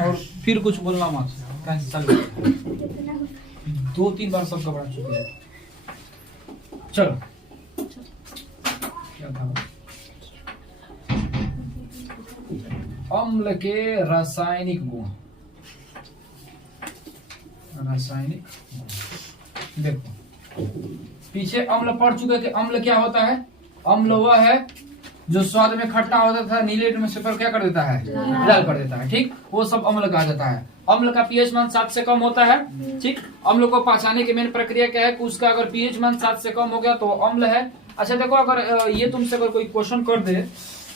और फिर कुछ बोलना मत, कैंसिल। 2-3 बार सबका बढ़ा चुके हैं। चलो क्या था, अम्ल के रासायनिक गुण। रासायनिक गुण देखो, पीछे अम्ल पढ़ चुके कि अम्ल क्या होता है। अम्ल वह है जो स्वाद में खट्टा होता था, नीले लिटमस पेपर क्या कर देता है, लाल कर देता है। ठीक, वो सब अम्ल कहा जाता है। अम्ल का पीएच मान 7 से कम होता है। ठीक, अम्ल को पहचानने की मेन प्रक्रिया क्या है कि उसका अगर पीएच मान 7 से कम हो गया तो अम्ल है। अच्छा देखो, अगर ये तुमसे अगर कोई क्वेश्चन कर दे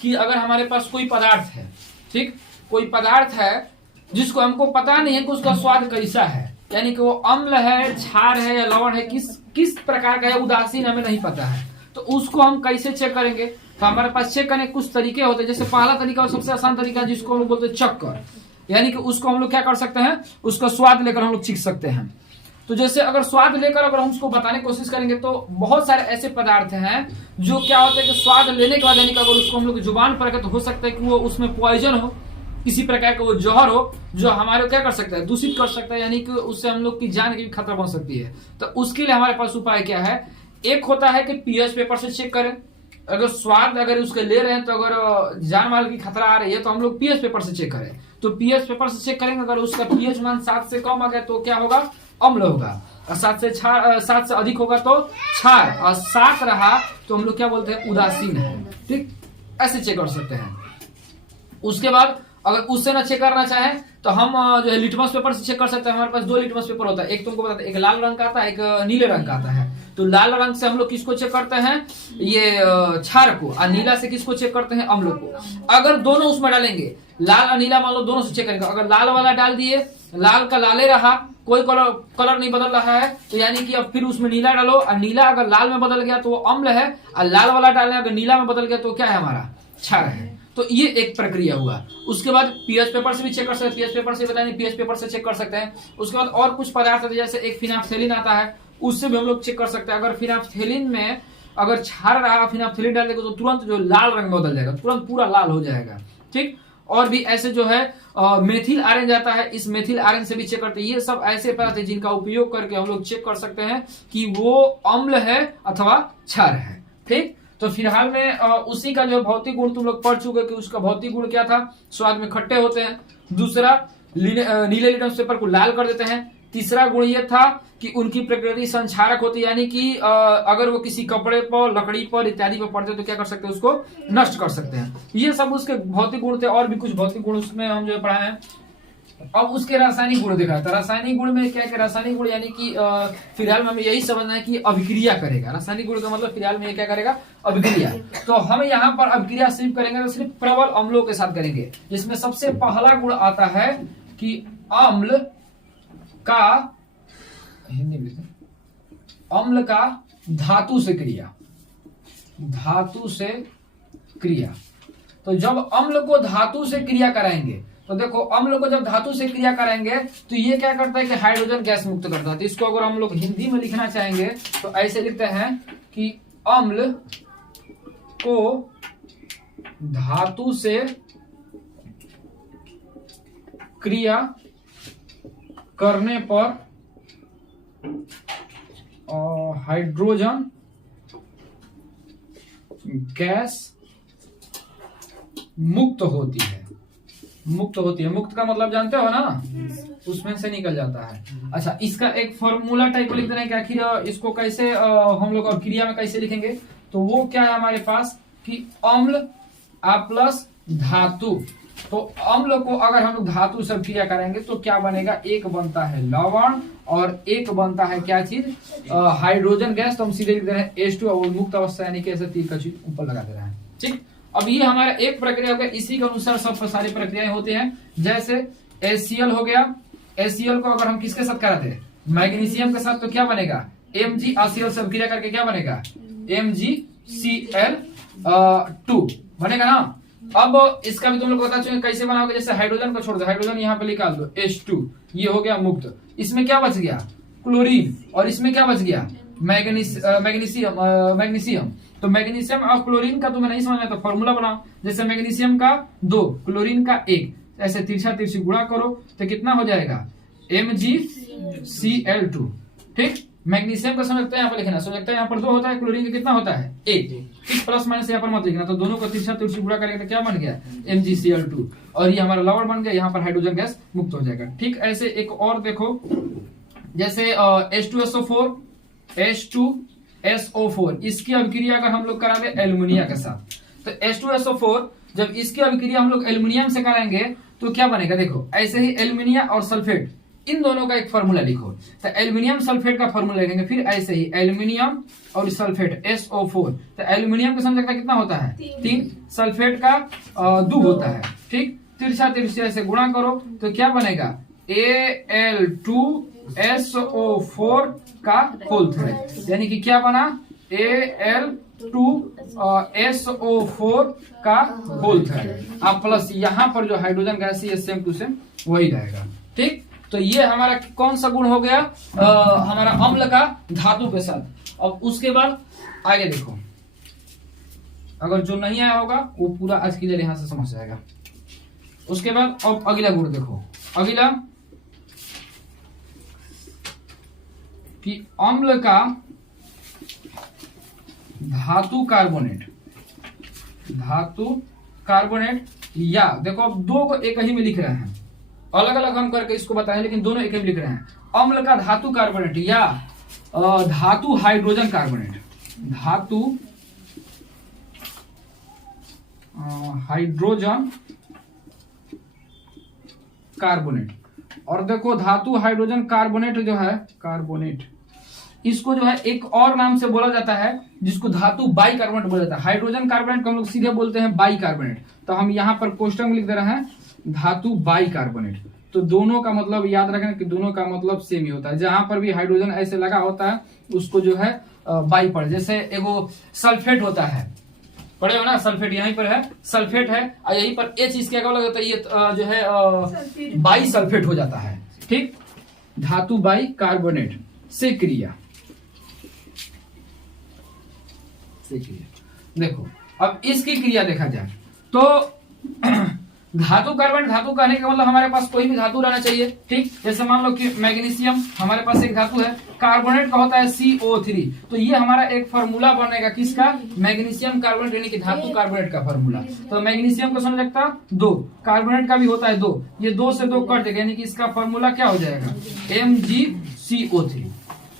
कि अगर हमारे पास कोई पदार्थ है, ठीक, कोई पदार्थ है जिसको हमको पता नहीं है कि उसका स्वाद कैसा है, यानी कि वो अम्ल है, क्षार है या लवण है, किस प्रकार का है, उदासीन हमें नहीं पता है, तो उसको हम कैसे चेक करेंगे। तो हमारे पास चेक करने कुछ तरीके होते हैं। जैसे पहला तरीका और सबसे आसान तरीका जिसको हम लोग बोलते हैं चक्कर, यानी कि उसको हम लोग क्या कर सकते हैं, उसका स्वाद लेकर हम लोग चीख सकते हैं। तो जैसे अगर स्वाद लेकर अगर हम उसको बताने की कोशिश करेंगे तो बहुत सारे ऐसे पदार्थ हैं जो क्या होते हैं कि स्वाद लेने के बाद, यानी कि अगर उसको हम लोग जुबान पर रखें तो हो सकता है कि वो उसमें पॉइजन हो, किसी प्रकार का वो जहर हो जो हमारे को क्या कर सकता है, दूषित कर सकता है, यानी कि उससे हम लोग की जान की खतरा बन सकती है। तो उसके लिए हमारे पास उपाय क्या है, एक होता है कि पीएच पेपर से चेक करें। अगर स्वाद अगर उसके ले रहे हैं तो अगर जान माल की खतरा आ रही है तो हम लोग पीएच पेपर से चेक करें। तो पीएच पेपर से चेक करेंगे, अगर उसका पीएच मान 7 से कम आ गया तो क्या होगा, अम्ल होगा। और 7 से अधिक होगा तो क्षार, और 7 रहा तो हम लोग क्या बोलते हैं, उदासीन है। ठीक, ऐसे चेक कर सकते हैं। उसके बाद अगर उससे ना चेक करना चाहे तो हम जो है लिटमस पेपर से चेक कर सकते हैं। हमारे पास 2 लिटमस पेपर होता है, एक तुमको बताते हैं, एक लाल रंग का आता है, एक नीले रंग का आता है। तो लाल रंग से हम लोग किसको चेक करते हैं, ये क्षार को, और नीला से किसको चेक करते हैं, अम्ल को। अगर दोनों उसमें डालेंगे, लाल और नीला मान लो दोनों से चेक करेंगे, अगर लाल वाला डाल दिए, लाल का लाले रहा, कोई कलर नहीं बदल रहा है, तो यानी कि अब फिर उसमें नीला डालो, और नीला अगर लाल में बदल गया तो वो अम्ल है, और लाल वाला डालने अगर नीला में बदल गया तो क्या है, हमारा क्षार है। तो ये एक प्रक्रिया हुआ। उसके बाद पीएच पेपर से भी चेक कर सकते हैं, पीएच पेपर से बताएं, पीएच पेपर से चेक कर सकते हैं। उसके बाद और कुछ पदार्थ है, जैसे एक फिनाफ्थेलिन आता है, उससे भी हम लोग चेक कर सकते हैं। अगर फिनाफ्थेलिन में अगर क्षार रहा, फिनाफ्थेलिन डाल देगा तो तुरंत जो लाल रंग में बदल जाएगा, तुरंत पूरा लाल हो जाएगा। ठीक, और भी ऐसे जो है मेथिल आयरन जाता है, इस मेथिल आयरन से भी चेक करते हैं। ये सब ऐसे पदार्थ है जिनका उपयोग करके हम लोग चेक कर सकते हैं कि वो अम्ल है अथवा क्षार है। ठीक, तो फिलहाल में उसी का जो भौतिक गुण तुम लोग पढ़ चुके कि उसका भौतिक गुण क्या था, स्वाद में खट्टे होते हैं। दूसरा, नीले लिटमस पेपर को लाल कर देते हैं। तीसरा गुण ये था कि उनकी प्रकृति संक्षारक होती है, यानी कि अगर वो किसी कपड़े पर, लकड़ी पर इत्यादि पर पड़ते तो क्या कर सकते हैं, उसको नष्ट कर सकते हैं। ये सब उसके भौतिक गुण थे, और भी कुछ भौतिक गुण उसमें हम जो पढ़ाए हैं। अब उसके रासायनिक गुण देखा था। रासायनिक गुण में क्या, रासायनिक गुण यानी कि फिलहाल में हमें यही समझना है कि अभिक्रिया करेगा। रासायनिक गुण का मतलब फिलहाल में क्या करेगा, अभिक्रिया। तो हम यहाँ पर अभिक्रिया सिर्फ करेंगे तो सिर्फ प्रबल अम्लों के साथ करेंगे, जिसमें सबसे पहला गुण आता है कि अम्ल का, हिंदी में अम्ल का धातु से क्रिया, धातु से क्रिया। तो जब अम्ल को धातु से क्रिया कराएंगे तो देखो, अम्ल को जब धातु से क्रिया करेंगे तो ये क्या करता है कि हाइड्रोजन गैस मुक्त करता है। तो इसको अगर हम लोग हिंदी में लिखना चाहेंगे तो ऐसे लिखते हैं कि अम्ल को धातु से क्रिया करने पर हाइड्रोजन गैस मुक्त होती है। मुक्त होती है, मुक्त का मतलब जानते हो ना, उसमें से निकल जाता है। अच्छा, इसका एक फॉर्मूला टाइप लिख देना है कि आखिर इसको कैसे हम लोग क्रिया में कैसे लिखेंगे। तो वो क्या है हमारे पास कि अम्ल आ प्लस धातु। तो अम्ल को अगर हम लोग धातु से क्रिया करेंगे तो क्या बनेगा, एक बनता है लवण और एक बनता है क्या चीज, हाइड्रोजन गैस। तो हम सीधे लिख दे रहे हैं H2 और मुक्त अवस्था, यानी कि ऐसे तीर का चीज ऊपर लगा दे रहा है। ठीक, अब ये हमारा एक प्रक्रिया हो गया, इसी के अनुसार सब सारी प्रक्रियाएं होती हैं। जैसे HCl हो गया, HCl को अगर हम किसके साथ कराते हैं, मैग्नीशियम के साथ, तो क्या बनेगा, MgHCl से क्रिया करके क्या बनेगा, MgCl2 बनेगा ना। अब इसका भी तुम लोग बता चुके कैसे बनाओगे। जैसे हाइड्रोजन को छोड़ दो, हाइड्रोजन यहाँ पे निकाल दो, H2, ये हो गया मुक्त। इसमें क्या बच गया, क्लोरीन, और इसमें क्या बच गया, मैग्नीशियम। तो मैग्नीशियम और क्लोरीन का तुम्हें नहीं समझ में तो फॉर्मूला बनाओ। जैसे मैग्नीशियम का 2, क्लोरीन का 1, ऐसे तिरछा तिरछी गुणा करो तो कितना हो जाएगा MgCl2। ठीक, मैग्नीशियम का समझते हैं यहाँ पर लिखना, समझते हैं यहाँ पर 2 होता है, क्लोरीन का कितना होता है 1। ठीक, प्लस माइनस यहाँ पर मत लिखना, तो दोनों को तिरछा तिरछी गुणा करेंगे तो क्या बन गया MgCl2, और ये हमारा लवण बन गया, यहाँ पर हाइड्रोजन गैस मुक्त हो जाएगा। ठीक, ऐसे एक और देखो, जैसे H2SO4 H2SO4 इसकी अभिक्रिया अगर हम लोग करा दे एल्युमिनियम के साथ, तो H2SO4 जब इसकी अभिक्रिया हम लोग एल्युमिनियम से कराएंगे तो क्या बनेगा, देखो ऐसे ही एल्युमिनियम और सल्फेट इन दोनों का एक फार्मूला लिखो, तो एल्युमिनियम सल्फेट का फार्मूला लिखेंगे, फिर ऐसे ही एल्युमिनियम और सल्फेट SO4, तो एल्युमिनियम का समझ कितना होता है 3, सल्फेट का 2 होता है। ठीक, तिरछा तिरछा से गुणा करो तो क्या बनेगा Al2SO4 का होल थ्रेड, यानी कि क्या बना Al2SO4 का होल थ्रेड। अब प्लस यहाँ पर जो हाइड्रोजन गैस है सेम टू सेम वही रहेगा। ठीक, तो ये हमारा कौन सा गुण हो गया, हमारा अम्ल का धातु के साथ। अब उसके बाद आगे देखो, अगर जो नहीं आया होगा वो पूरा आज के लिए यहां से समझ जाएगा। उसके बाद अब अगला गुण देखो, अगला कि अम्ल का धातु कार्बोनेट या देखो अब 2 को एक ही में लिख रहे हैं, अलग अलग हम करके इसको बताएं, लेकिन दोनों एक ही में लिख रहे हैं। अम्ल का धातु कार्बोनेट या धातु हाइड्रोजन कार्बोनेट, धातु हाइड्रोजन कार्बोनेट। और देखो धातु हाइड्रोजन कार्बोनेट जो है, कार्बोनेट इसको जो है एक और नाम से बोला जाता है जिसको धातु बाई कार्बोनेट बोला जाता है। हाइड्रोजन कार्बोनेट को हम लोग सीधे बोलते हैं बाई कार्बोनेट, तो हम यहाँ पर कोष्टक में लिख दे रहे हैं धातु बाई कार्बोनेट। तो दोनों का मतलब याद रखना कि दोनों का मतलब सेम ही होता है, जहां पर भी हाइड्रोजन ऐसे लगा होता है उसको जो है बाई पढ़, जैसे एगो सल्फेट होता है, पढ़े हो ना, सल्फेट यहीं पर है, सल्फेट है, और यहीं पर H इसके क्या लगा होता है, ये जो है बाई सल्फेट हो जाता है। ठीक, धातु बाई कार्बोनेट से क्रिया देखो, अब इसकी क्रिया देखा जाए तो धातु कार्बन, धातु कहने का मतलब हमारे पास कोई भी धातु रहना चाहिए। ठीक, जैसे मान लो कि मैग्नीशियम हमारे पास एक धातु है, कार्बोनेट का होता है CO3, तो ये हमारा एक फार्मूला बनेगा किसका, मैग्नीशियम कार्बोनेट, यानी कि धातु कार्बोनेट का फार्मूला। तो मैग्नीशियम को समझ सकता 2, कार्बोनेट का भी होता है 2, ये 2 से 2 कट देगा, यानी कि इसका फार्मूला क्या हो जाएगा MgCO3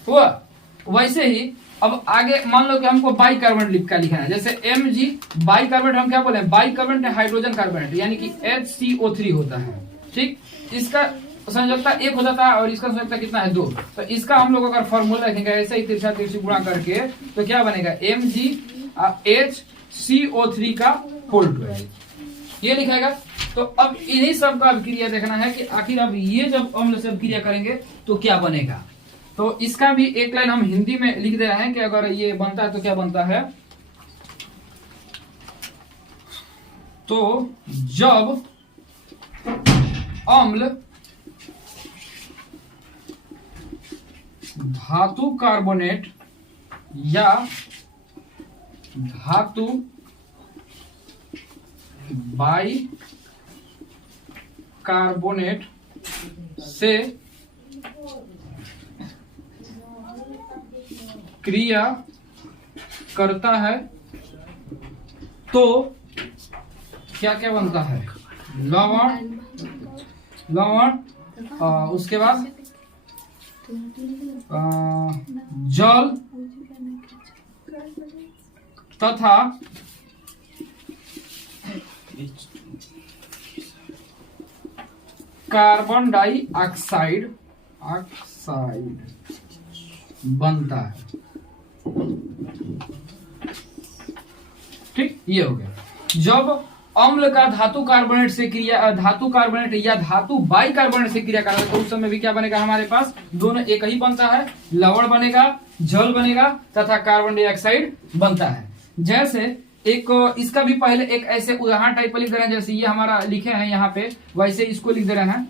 हुआ। वैसे ही अब आगे मान लो कि हमको बाई कार्बोनेट लिखना है, जैसे Mg बाई कार्बोनेट हम क्या बोले, बाई कार्बोनेट हाइड्रोजन कार्बोनेट, यानी कि HCO3 होता है। ठीक, इसका संयोजकता 1 हो जाता है और इसका संयोजकता कितना है 2, तो इसका हम लोग अगर फॉर्मूला लिखेंगे ऐसे ही तिरछा तिरछी गुणा करके तो क्या बनेगा MgHCO3 का होल ट्वेल्व, ये लिखेगा। तो अब इन्हीं सब का अभिक्रिया देखना है कि आखिर अब ये जब अम्ल से अभिक्रिया करेंगे तो क्या बनेगा। तो इसका भी एक लाइन हम हिंदी में लिख दे रहे हैं कि अगर ये बनता है तो क्या बनता है, तो जब अम्ल धातु कार्बोनेट या धातु बाई कार्बोनेट से क्रिया करता है तो क्या क्या बनता है, लवण, उसके बाद जल तथा कार्बन डाइऑक्साइड बनता है। ठीक, ये हो गया। जब अम्ल का धातु कार्बोनेट से क्रिया, धातु कार्बोनेट या धातु बाई कार्बोनेट से क्रिया करेगा तो उस समय भी क्या बनेगा हमारे पास, दोनों एक ही बनता है, लवण बनेगा, जल बनेगा तथा कार्बन डाइऑक्साइड बनता है। जैसे एक इसका भी पहले एक ऐसे उदाहरण टाइप पर लिख दे रहे हैं, जैसे ये हमारा लिखे हैं यहाँ पे, वैसे इसको लिख दे रहे हैं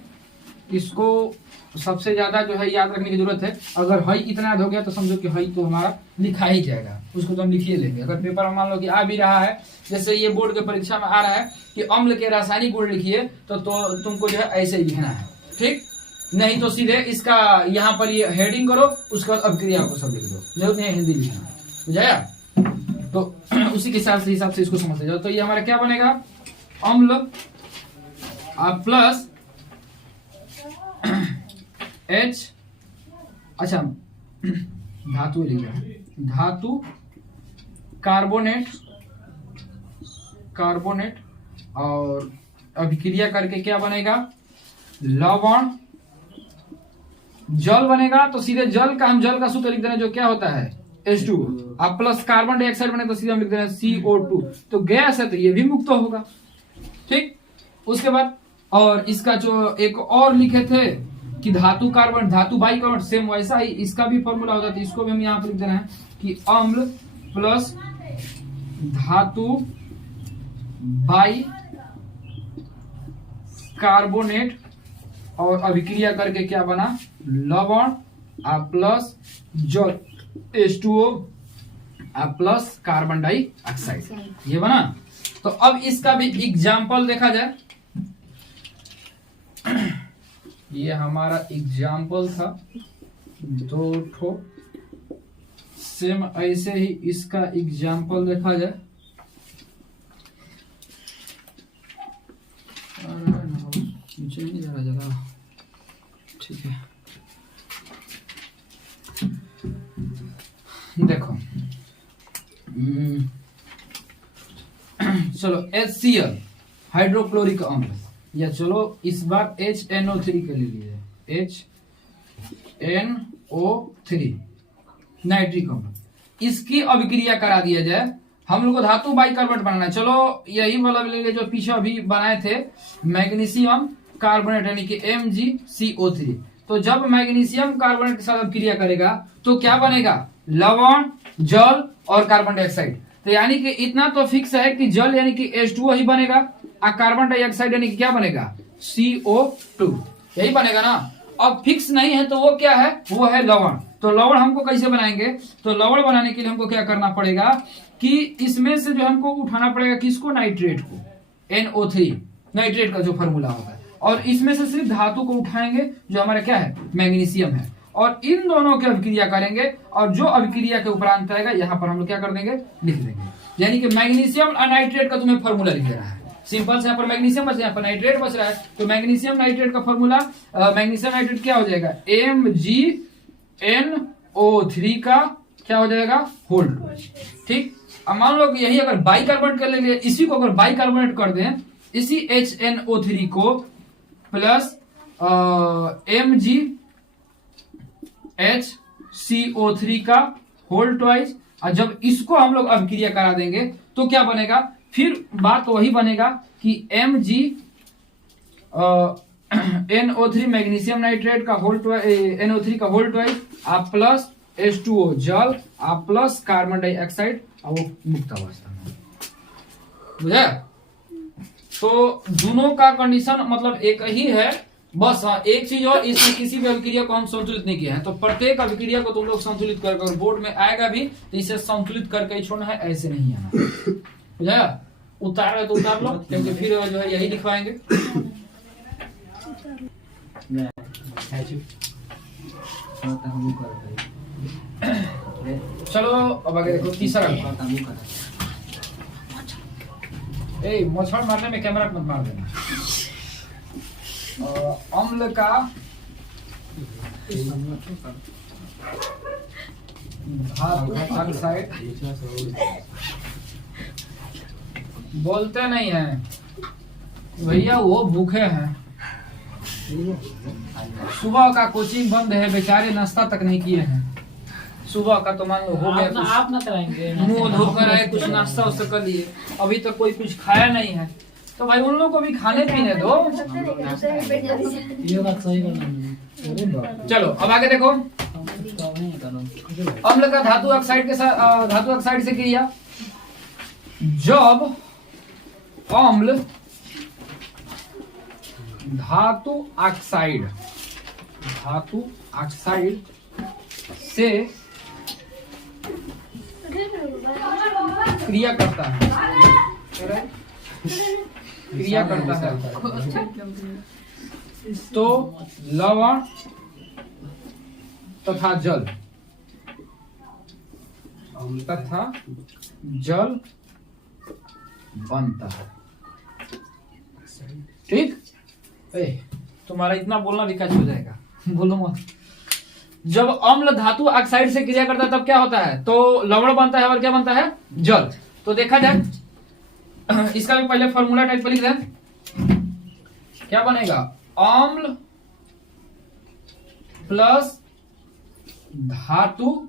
इसको सबसे ज्यादा जो है याद रखने की जरूरत है। अगर हई इतना याद हो गया तो समझो कि हई तो हमारा लिखा ही जाएगा, उसको तो हम लिख ही लेंगे। अगर पेपर में मान लो कि आ भी रहा है, जैसे ये बोर्ड के परीक्षा में आ रहा है कि अम्ल के रासायनिक गुण लिखिए, तो तुमको जो है ऐसे ही लिखना है, ठीक। नहीं तो सीधे इसका यहाँ पर ये हेडिंग करो, उसके बाद अभिक्रिया को सब लिख दो, जरूरत नहीं है हिंदी लिखना, बुझाया। तो उसी के हिसाब से इसको समझते जाओ। तो ये हमारा क्या बनेगा, अम्ल प्लस H, अच्छा धातु लिख लिया, धातु कार्बोनेट और अभिक्रिया करके क्या बनेगा, लवण, जल बनेगा। तो सीधे जल का हम जल का सूत्र लिख देना, जो क्या होता है H2, अब प्लस कार्बन डाइऑक्साइड बने तो सीधे हम लिख देना CO2। तो गैस है तो ये भी मुक्त होगा, ठीक। उसके बाद और इसका जो एक और लिखे थे कि धातु कार्बन, धातु बाई कार्बन, सेम वैसा ही इसका भी फॉर्मूला होता है। इसको भी हम यहाँ पर लिख देना है कि अम्ल प्लस धातु बाई कार्बोनेट और अभिक्रिया करके क्या बना, लवण प्लस जल H2O प्लस कार्बन डाइऑक्साइड, ये बना। तो अब इसका भी एग्जाम्पल देखा जाए। ये हमारा एग्जाम्पल था, 2 ठो। सेम ऐसे ही इसका एग्जाम्पल देखा जाए। नीचे नहीं जा रहा जगह, ठीक है। देखो चलो HCl हाइड्रोक्लोरिक अम्ल, या चलो इस बार HNO3 के ले लीजिए, HNO3 नाइट्रिक अम्ल, इसकी अभिक्रिया करा दिया जाए। हम लोग को धातु बाइकार्बोनेट बनाना है। चलो यही वाला लेंगे जो पीछे अभी बनाए थे, मैग्नीशियम कार्बोनेट यानी कि MgCO3। तो जब मैग्नीशियम कार्बोनेट के साथ अभिक्रिया करेगा तो क्या बनेगा, लवण, जल और कार्बन डाइऑक्साइड। तो यानी कि इतना तो फिक्स है कि जल यानी कि H2O ही बनेगा और कार्बन डाइऑक्साइड यानी कि क्या बनेगा, CO2, यही बनेगा ना। अब फिक्स नहीं है तो वो क्या है, वो है लवण। तो लवण हमको कैसे बनाएंगे, तो लवण बनाने के लिए हमको क्या करना पड़ेगा कि इसमें से जो हमको उठाना पड़ेगा किसको, नाइट्रेट को, NO3 नाइट्रेट का जो फॉर्मूला होगा, और इसमें से सिर्फ धातु को उठाएंगे जो हमारा क्या है, मैग्नीशियम है, और इन दोनों की अभिक्रिया करेंगे। और जो अभिक्रिया के उपरांत आएगा यहाँ पर हम लोग क्या कर देंगे, लिख देंगे। यानी कि मैग्नीशियम और नाइट्रेट का तुम्हें फॉर्मूला लिख देना है। सिंपल से यहाँ पर मैग्नीशियम बच, यहाँ पर नाइट्रेट बच रहा है, तो मैग्नीशियम नाइट्रेट का फॉर्मूला, मैग्नीशियम नाइट्रेट क्या हो जाएगा, MgNO3 का क्या हो जाएगा, होल, ठीक। अब मान लो कि यही अगर बाइकार्बोनेट कर लेंगे, इसी को अगर बाइकार्बोनेट कर दें, इसी HNO3 को प्लस MgHCO3 का होल ट्वाइस, और जब इसको हम लोग अभिक्रिया करा देंगे तो क्या बनेगा, फिर बात वही बनेगा कि NO3 मैग्नीशियम नाइट्रेट का होल NO3 का होल ट्वाइस आप प्लस H2O जल आप प्लस कार्बन डाइऑक्साइड और वो मुक्त अवस्था में, बुझा। तो दोनों का कंडीशन मतलब एक ही है, बस हाँ एक चीज और, इसमें किसी भी अभिक्रिया को हम संतुलित नहीं किया है। तो प्रत्येक अभिक्रिया को तुम लोग संतुलित कर, बोर्ड में आएगा भी तो इसे संतुलित करके ही छोड़ना है, ऐसे नहीं आना, बुझा। उतार है तो उतार लो, क्योंकि फिर जो है यही लिखवाएंगे। चलो अब आगे देखो तीसरा, मच्छर मारने में कैमरा मत मार देना। अम्ल का धातु ऑक्साइड, बोलते नहीं है भैया, वो भूखे हैं, सुबह का कोचिंग बंद है, बेचारे नाश्ता तक नहीं किए हैं। सुबह का तो मान लो हो गया, आप ना कराएंगे, मुंह धोकर आए, कुछ नाश्ता उससे कर लिए, अभी तक कोई कुछ खाया नहीं है, तो भाई उन लोगों को भी खाने पीने दो। ये बात सही बोला। चलो अब आगे देखो, अम्ल का धातु ऑक्साइड के साथ, धातु ऑक्साइड से क्रिया, जब अम्ल धातु ऑक्साइड से क्रिया करता है तो लवण तथा जल बनता है। ठीक, तुम्हारा इतना बोलना भी हो जाएगा, बोलो मत। जब अम्ल धातु ऑक्साइड से क्रिया करता है तब क्या होता है, तो लवण बनता है और क्या बनता है, जल। तो देखा जाए इसका भी पहले फॉर्मूला टाइप पर लिख दें, क्या बनेगा, अम्ल प्लस धातु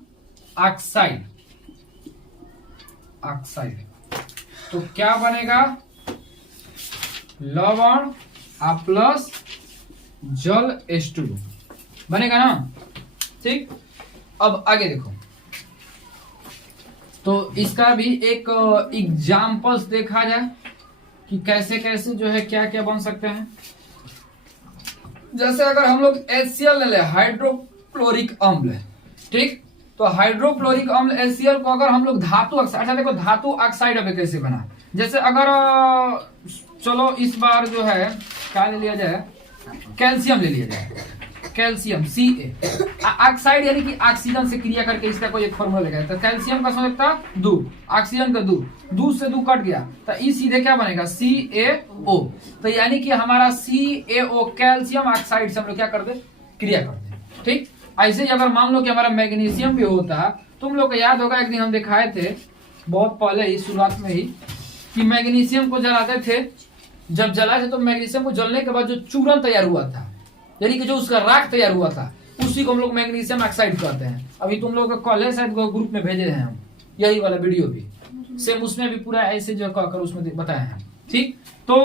ऑक्साइड तो क्या बनेगा, लवण प्लस जल H2 बनेगा ना। ठीक, अब आगे देखो, तो इसका भी एक एग्जाम्पल्स देखा जाए कि कैसे कैसे जो है क्या क्या बन सकते हैं। जैसे अगर हम लोग HCl ले ले, हाइड्रोक्लोरिक अम्ल, ठीक, तो हाइड्रोक्लोरिक अम्ल HCl को अगर हम लोग धातु ऑक्साइड, अच्छा देखो धातु ऑक्साइड अभी कैसे बना, जैसे अगर चलो इस बार जो है क्या ले लिया जाए, कैल्शियम ले लिया जाए, कैल्शियम Ca ऑक्साइड यानी कि ऑक्सीजन से क्रिया करके इसका कोई एक फॉर्मूला लगाया, तो कैल्शियम का समझ था दू, ऑक्सीजन का दू से दू कट गया तो ई सीधे क्या बनेगा, CaO। तो यानी कि हमारा CaO कैल्शियम ऑक्साइड से हम लोग क्या कर दे, क्रिया कर दे। ठीक, ऐसे ही अगर मान लो कि हमारा मैग्नीशियम भी होता, तुम लोग को याद होगा एक दिन हम दिखाए थे बहुत पहले ही, शुरुआत में ही, कि मैग्नीशियम को जलाते थे, जब जला थे तो मैग्नीशियम को जलने के बाद जो चूरन तैयार हुआ था, यानी कि जो उसका राख तैयार हुआ था, उसी को हम लोग मैग्नीशियम ऑक्साइड कहते हैं। अभी तुम लोग का कॉल है शायद ग्रुप में भेजे हैं हम, यही वाला वीडियो भी सेम, उसमें भी पूरा ऐसे जो कहकर उसमें बताया है। ठीक, तो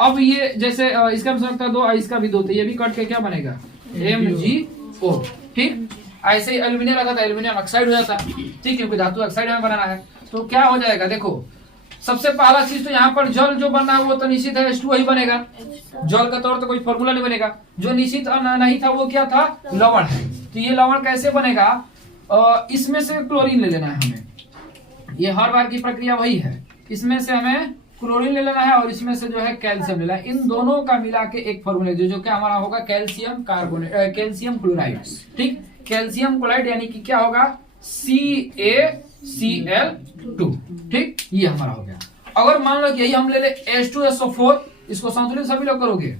अब ये जैसे इसका भी सकता दो, इसका भी दो, तो ये भी कट के क्या बनेगा, MgO। ठीक, ऐसे ही एल्यूमिनियम रहता था, एल्यूमिनियम ऑक्साइड हो जाता, ठीक, क्योंकि धातु ऑक्साइड हमें बनाना है। तो क्या हो जाएगा, देखो सबसे पहला चीज तो यहाँ पर जल जो बनना है वो तो निश्चित है, H2 ही बनेगा, जल का तौर तो कोई फॉर्मूला नहीं बनेगा। जो निश्चित नहीं था वो क्या था, लवण है। तो ये लवण कैसे बनेगा, इसमें से क्लोरीन ले लेना है हमें, ये हर बार की प्रक्रिया वही है, इसमें से हमें क्लोरीन ले लेना है और इसमें से जो है कैल्शियम ले लेना है। इन दोनों का मिला के एक फॉर्मूला जो क्या हमारा होगा, कैल्शियम कार्बोनेट, कैल्शियम क्लोराइड। ठीक, कैल्शियम क्लोराइड यानी कि क्या होगा, CaCl2। ठीक, ये हमारा हो गया। अगर मान लो कि यही हम ले ले H2SO4, इसको संतुलित सभी लोग करोगे।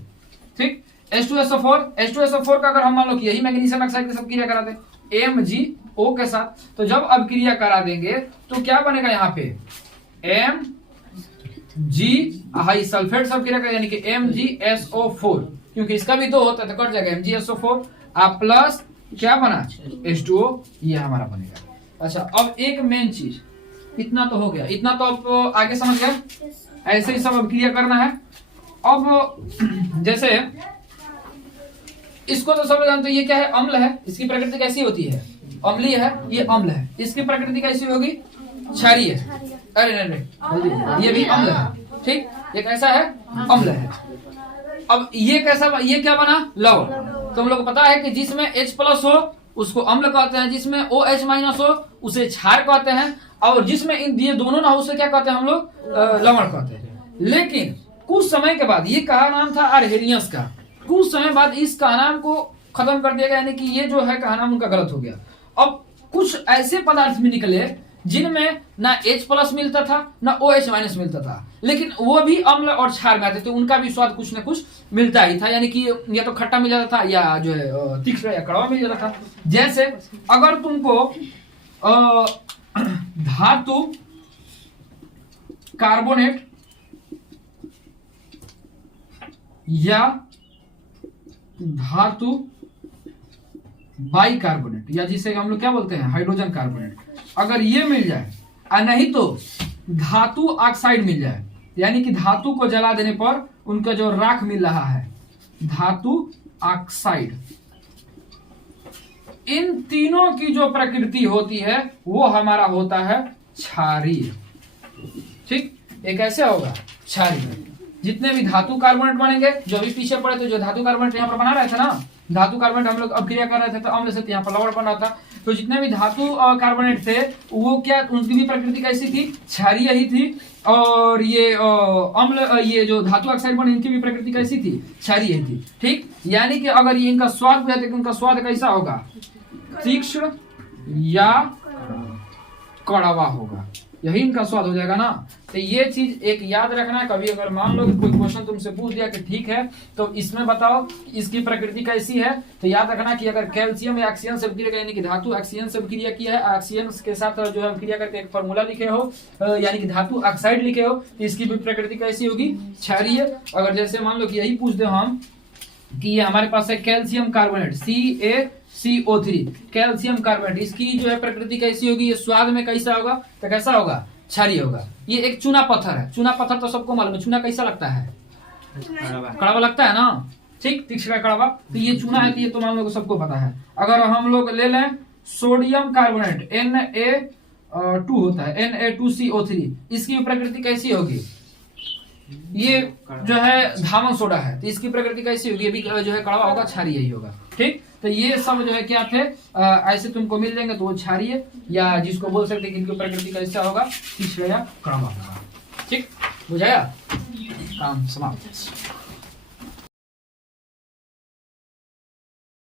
ठीक, H2SO4 का अगर हम मान लो कि यही मैग्नीशियम ऑक्साइड के साथ क्रिया करा दे MgO के साथ, तो जब अब क्रिया करा देंगे तो क्या बनेगा, यहाँ पे Mg हाई सल्फेट सब क्रिया करेगा, यानी कि MgSO4, क्योंकि इसका भी दो होता है तो कट जाएगा MgSO4 प्लस क्या बना, H2O, ये हमारा बनेगा। अच्छा, अब एक मेन चीज, इतना तो हो गया, इतना तो आप आगे समझ गए, ऐसे ही सब अब क्रिया करना है। अब जैसे इसको तो सब लोग जानते हैं, ये क्या है, अम्ल है, इसकी प्रकृति कैसी होती है, अम्लीय है, ये अम्ल है, इसकी प्रकृति कैसी होगी, क्षारीय है। अरे नहीं, ये भी अम्ल है। ठीक, ये कैसा है, अम्ल है। अब ये कैसा, ये क्या बना, लवण। तुम लोग को पता है कि जिसमें H+ हो उसको अम्ल कहते हैं, जिसमें OH- हो उसे क्षार कहते हैं, और जिसमें इन ये दोनों ना हो उसे क्या कहते हैं हम लोग, लवण कहते हैं। लेकिन कुछ समय के बाद ये कहा नाम था आर्हेनियस का, कुछ समय बाद इस कहा नाम को खत्म कर दिया गया, यानी कि ये जो है कहा नाम उनका गलत हो गया। अब कुछ ऐसे पदार्थ भी निकले जिनमें ना H+ मिलता था ना OH- मिलता था, लेकिन वो भी अम्ल और क्षार में आते थे, उनका भी स्वाद कुछ न कुछ मिलता ही था, यानी कि या तो खट्टा मिल जाता था या जो है तीखा या कड़वा मिल जाता था। जैसे अगर तुमको धातु कार्बोनेट या धातु बाइकार्बोनेट, या जिसे हम लोग क्या बोलते हैं, हाइड्रोजन कार्बोनेट, अगर ये मिल जाए और नहीं तो धातु ऑक्साइड मिल जाए, यानी कि धातु को जला देने पर उनका जो राख मिल रहा है, धातु ऑक्साइड, इन तीनों की जो प्रकृति होती है वो हमारा होता है क्षारीय। ठीक, ये कैसे होगा, क्षारीय, जितने भी धातु कार्बोनेट बनेंगे, जो भी पीछे पड़े तो जो धातु कार्बोनेट यहाँ पर बना रहे थे ना, धातु कार्बोनेट हम लोग अब क्रिया कर रहे थे तो अम्ल से यहाँ पर लवण बना था। तो जितने भी धातु कार्बोनेट थे वो क्या, उनकी भी प्रकृति कैसी थी, क्षारीय ही थी। और ये अम्ल, ये जो धातु ऑक्साइड बने इनकी भी प्रकृति कैसी थी, क्षारीय ही थी। ठीक, यानी कि अगर ये इनका स्वाद पूछा तो इनका स्वाद कैसा होगा, तीक्ष्ण या कड़वा होगा, यही इनका स्वाद हो जाएगा ना। तो ये चीज एक याद रखना है। कभी अगर मान लो कि कोई क्वेश्चन तुमसे पूछ दिया कि ठीक है तो इसमें बताओ इसकी प्रकृति कैसी है, तो याद रखना कि अगर कैल्शियम या ऑक्सीजन से क्रिया, यानी कि धातु ऑक्सीजन से क्रिया किया है, ऑक्सीजन के साथ जो है क्रिया करके एक फॉर्मूला लिखे हो, यानी कि धातु ऑक्साइड लिखे हो, तो इसकी भी प्रकृति कैसी होगी, क्षारीय। अगर जैसे मान लो कि यही पूछ दे हम कि ये हमारे पास है calcium carbonate CaCO3, calcium carbonate, इसकी जो है प्रकृति कैसी होगी, ये स्वाद में कैसा होगा, तो कैसा होगा, क्षारीय होगा। ये एक चूना पत्थर है, चूना पत्थर तो सबको मालूम है, चूना कैसा लगता है, कड़वा लगता है ना, ठीक, तीक्ष्ण कड़वा। तो ये चूना है, तो ये तो मान लो सबको पता है। अगर हम लोग ले लें सोडियम कार्बोनेट Na2 होता है, Na2CO3, इसकी प्रकृति कैसी होगी, ये जो है धामन सोडा है, तो इसकी प्रकृति कैसी होगी, ये भी जो है कड़वा होगा, क्षारीय ही होगा। ठीक, तो ये सब जो है क्या थे, ऐसे तुमको मिल जाएंगे, तो वो क्षारीय या जिसको बोल सकते हैं कि इनकी प्रकृति कैसा होगा, तीक्ष्ण या कड़वा होगा। ठीक, बुझाया, काम समाप्त।